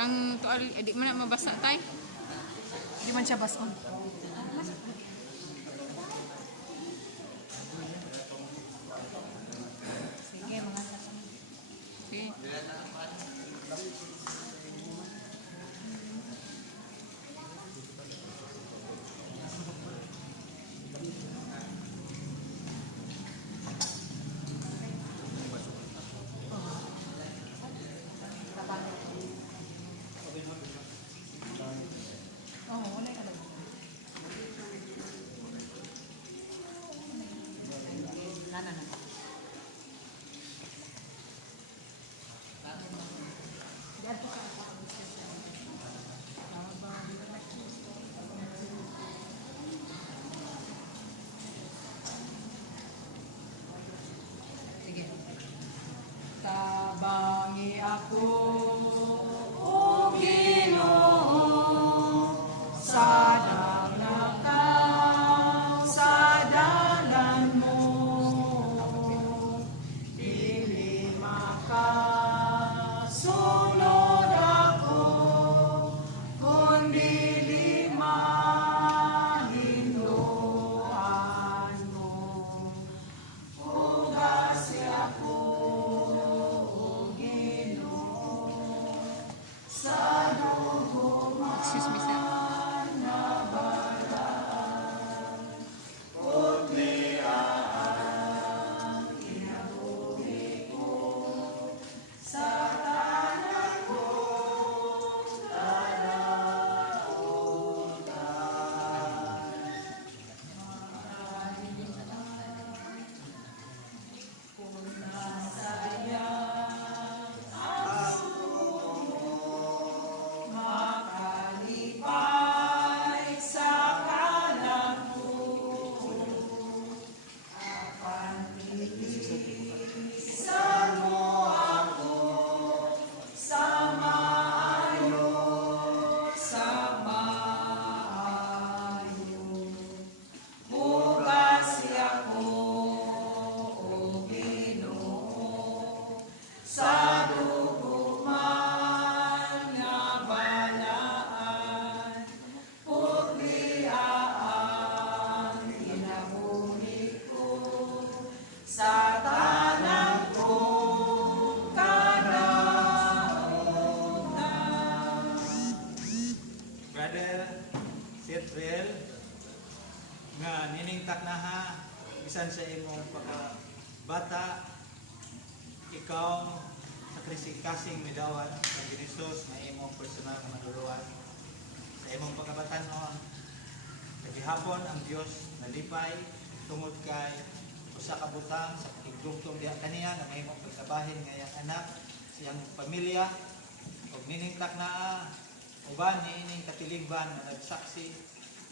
Ang tual, di mo na mabasa tay. Di man siya bason. Sige, mga kasama. Okay. Oo, wala ka lang. Nana na. Sige. Tabangi ako, O Ginoo, sa dalangaw, sa dalan mo. Dili makasunod ako, kundi lima hinduan mo. Ugasi ako, O Ginoo, sa dugo Excuse me, sir. makalipay sa kalampo. Pilisan mo ako sa maayo, sa maayo. Bugasi ako, O Ginoo, sa dugo man nga balaan. Putliaan inabuhi ko sa tanang kong kadaotan. Brother Sitwell, nga niningtak na ha, bisan sa imong pagkabata, ikaw sa kasing midawat sa Ginisos na imong personal na manluluan. Sa imong pagkabatanon, nagihapon ang Dios nalipay tungod kay usa ka butang sa pakigdugtong diha kaniya na mahimong pagsabahin ngayang anak siyang pamilya ug niningtak na uban niining katilingban na nagsaksi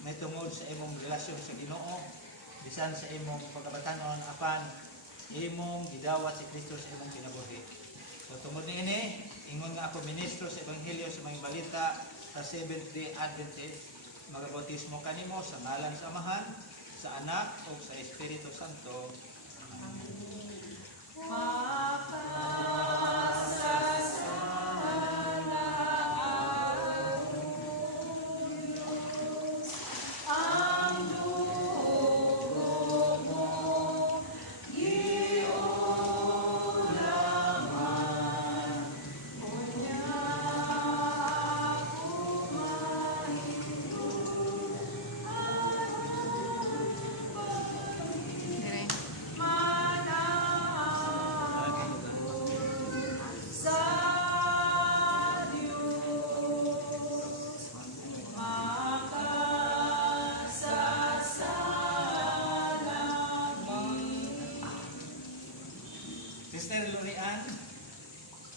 may tungod sa imong relasyon sa Ginoo bisan sa imong pagkabatanon apan imong gidawat si Kristo sa imong kinabuhi. So tungod niini ingon nga ako ministro sa ebanghelyo sa mga balita sa Seventh-day Adventist magabautismo kanimo sa ngalan sa Amahan, sa Anak o sa Espiritu Santo. Dire. Sister Lurian,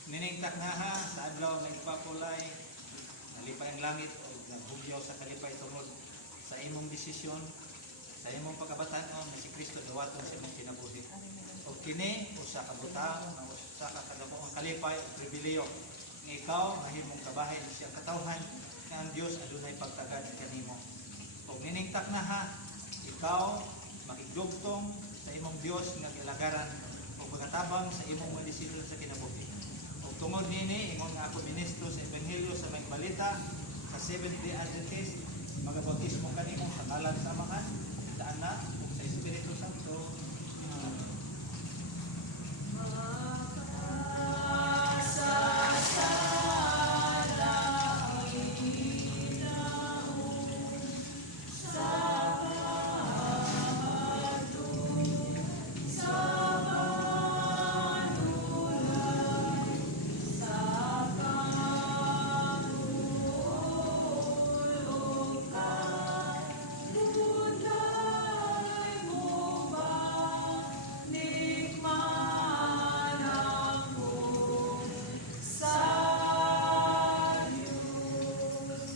niningtak na ha sa adlaw ng ipakulay, nalipay ang langit o naghugyaw sa kalipay tungod sa imong desisyon, sa imong pagkabatanon na si Kristo dawaton sa imong kinabuhi. O kini, usa ka butang, usa ka kadakuang kalipay, o pribiliyo, nga ikaw, mahimong kabahin siyang katawhan, nga ang Diyos adunay pagtagad kanimo. O niningtak na ha, ikaw, makigdugtong sa imong Diyos nga gilagaran o pagkatabang sa imong mga desisyon sa kinabuhi. O tungod nini ingon nga ako ministro sa ebanghelyo sa may balita sa Seventh-day Adventist, magabautismo kanimo sa ngalan sa Amahan, sa Anak, ug sa Espiritu Santo.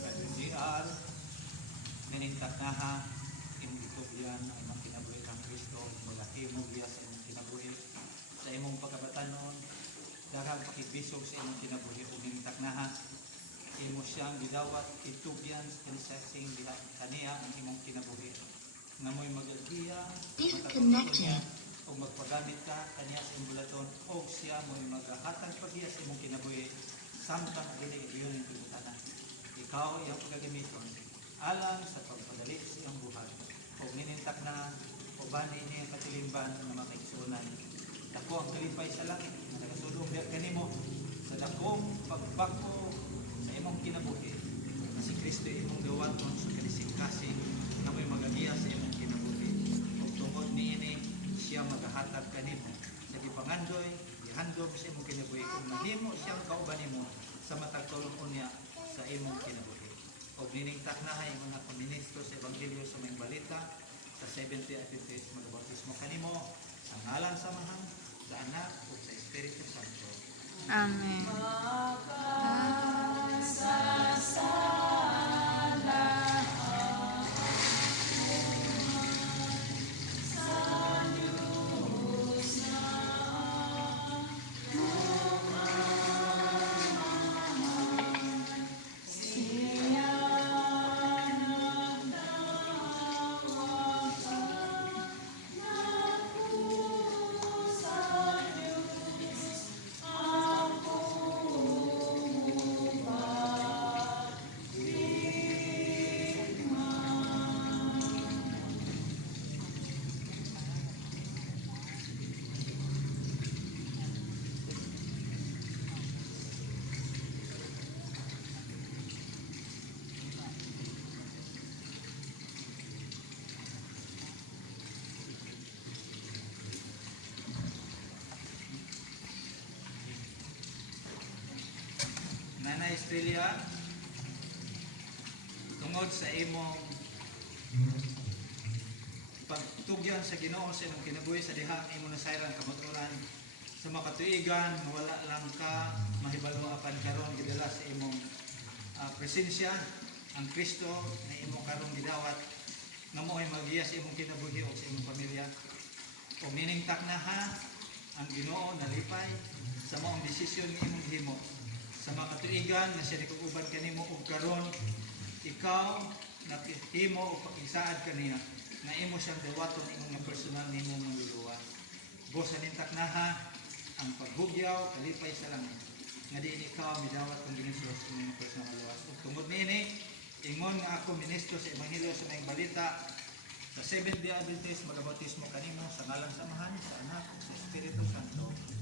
Kadisian, ninintak na ha, imong gitugyan ang imong kinabuhi kang Kristo, magahimog diya sa imong kinabuhi, sa imong pagkabatanon, daghang pakibisog sa imong kinabuhi, ug ninintak na ha, imo siyang gidawat itugyan sa sing diha kaniya ang imong kinabuhi. Nga mo'y magagiya, Disconnected. o magpagamit ka kaniya sa imong bulaton, o siya mo'y magahatag pagiya sa imong kinabuhi, samtang dili iyon ang pagkutanan. Ikaw iyang pagagamiton alang sa pagpadali sa iyang buhat. O ninintak na o bani niya ang katilimban na makikisunan. Dako ang kalipay sa langit na nagasulong diya kanimo sa dakong pagbako sa imong kinabuhi. Na si Kristo imong dawaton sa kalising-kasing na may magagiya sa imong kinabuhi. O tungod niini siya magahatag kanimo sa gipangandoy, gihandom sa imong kinabuhi kung nahimo siyang kauban nimo sa matag tulong unya sa imong kinabuhi. O niningtak na hay mga ministro sa ebanghelyo sa may balita sa Seventh-day Adventist, magabautismo kanimo sa ngalan sa Amahan, sa Anak ug sa Espiritu Santo. Amen. Nanay Estrella, tungod sa imong pagtugyan sa Ginoo sa imong kinabuhi sa diha ang imong nasayran kamaturan sa makatuigan, wala lang ka mahibalo apan karon gidala sa imong presensya ang Kristo na imo karon gidawat nga mo'y magiya sa imong kinabuhi o sa imong pamilya. O miningtak na ha ang Ginoo nalipay sa maong desisyon nga imong himo sa mga katuigan na siya nikukuban kanimo ug karon ikaw nakihimo o pakisaad kaniya na imo siyang dawaton imong nga personal nimo manluluwa. Bosa nintak na ha ang paghugyaw kalipay sa langit nga diin ikaw midawat kung ginisos imong personal luwas. Ug tungod niini ingon nga ako ministro sa ebanghelyo sa may balita sa Seventh-day Adventist, magabautismo kanimo sa ngalan sa Amahan, sa Anak ug sa Espiritu Santo.